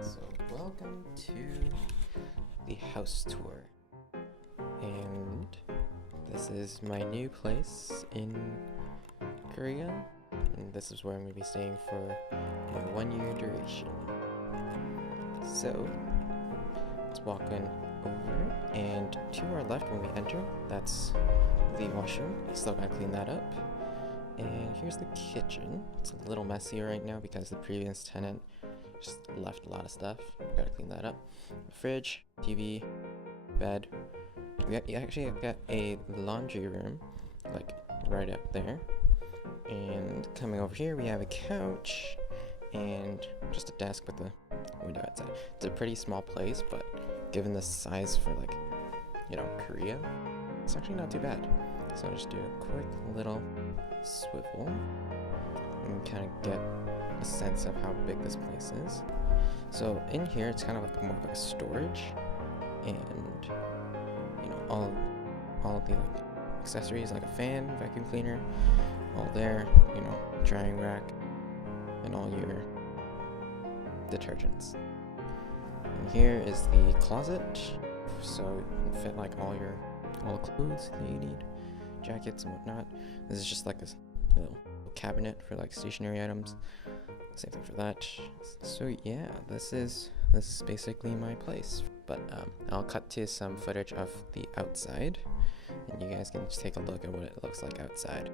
So welcome to the house tour, and this is my new place in Korea, and this is where I'm going to be staying for my 1 year duration. So let's walk on over, and to our left when we enter, that's the washroom. I still gotta clean that up. And here's the kitchen. It's a little messy right now because the previous tenant just left a lot of stuff. Gotta clean that up. Fridge, TV, bed. We actually got a laundry room, like right up there. And coming over here, we have a couch and just a desk with a window outside. It's a pretty small place, but given the size for Korea, it's actually not too bad. So I'll just do a quick little swivel and kind of get a sense of how big this place is. So in here, it's kind of like more of like a storage, and all the accessories like a fan, vacuum cleaner, all there. Drying rack, and all your detergents. And here is the closet, so you can fit like all the clothes that you need, jackets and whatnot. This is just like this little cabinet for like stationery items. Same thing for that. So yeah, this is basically my place. But I'll cut to some footage of the outside, and you guys can just take a look at what it looks like outside.